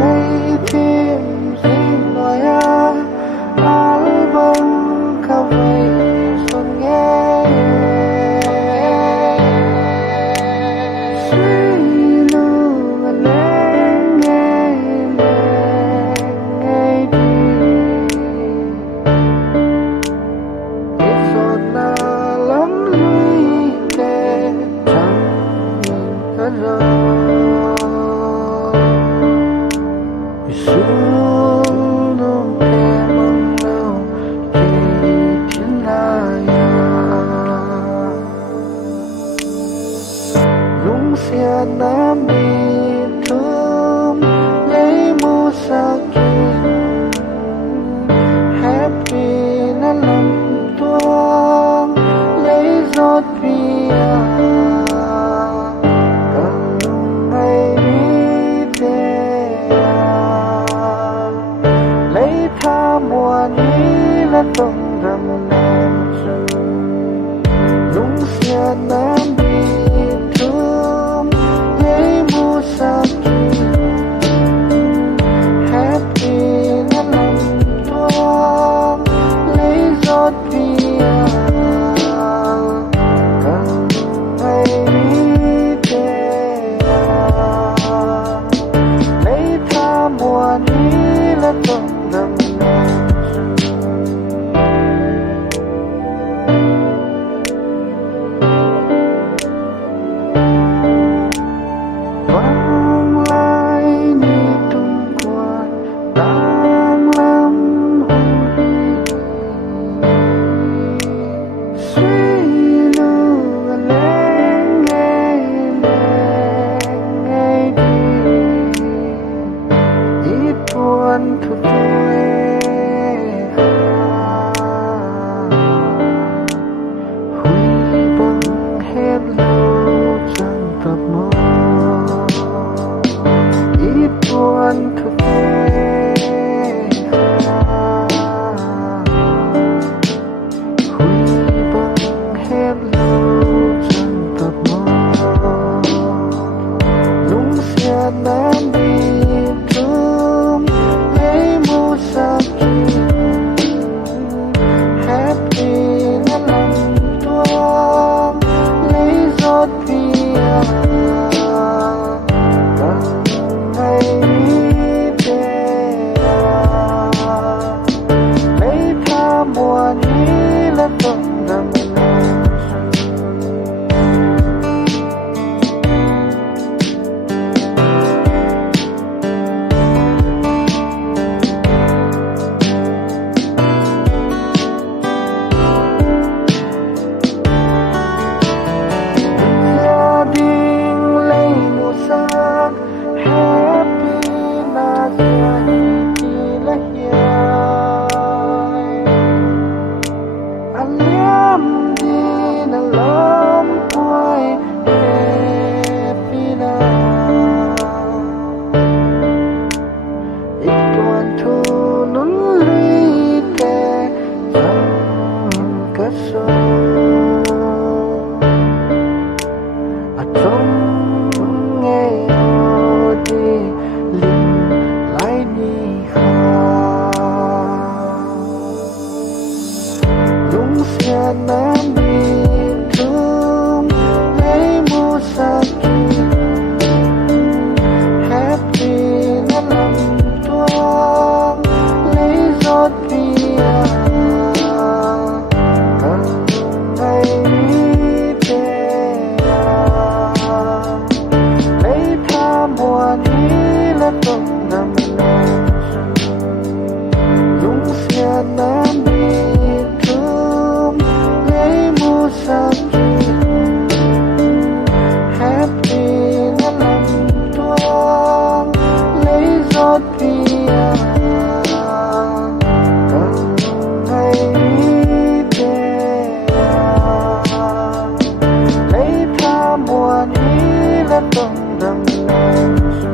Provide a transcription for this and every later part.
lấy thêm riêng nói album ca vậy xuân nghe suy lưu lên nghe đi biết giọt na lắm lui kề chẳng nhìn cả rồi xuống đâu kề mong đâu kỳ thiên laya lung xe nam đi thơm lấy mù sa kinh happy na lòng tuông lấy giọt bia cần ngày đi lấy tha mùa ní là tông rầm nam chu lung xe nam đi thơm lấy mù sa kinh happy na lòng tuông lấy giọt bia cần ngày đi lấy tha mùa ní là tông rầm nam chu vang lại như tung qua đang lắm hùng hí suy lưu lên nghe đi ít buồn thuộc tôi huy bằng hết lâu chẳng tập mơ ít buồn thuộc tôi huy bằng hết lâu chẳng tập mơ lung xe nam đi thơm lấy mù sa kinh happy na lòng tuông lấy giọt bia cần ngày đi lấy tha mùa ní là tông rầm nam gia đình lấy mù sa happy na gia đi là hiền anh liêm đi na lom quay happy na ít tuần thu nún lũy kề chẳng cất sâu trong nghe đi linh lại đi khá lung xe nam đi thơm lấy mù sa kinh happy na lòng tuông lấy giọt bia cần ngày đi lấy tha mùa ní là tông rầm nam chu lung xe nam đi thơm lấy mù sa kinh happy na lòng tuông lấy giọt bia cần ngày đi lấy tha mùa ní là tông rầm nam chu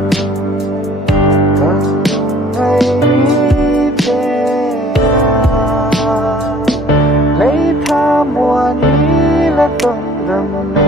cần ngày đi lấy tha mùa ní là tông rầm nam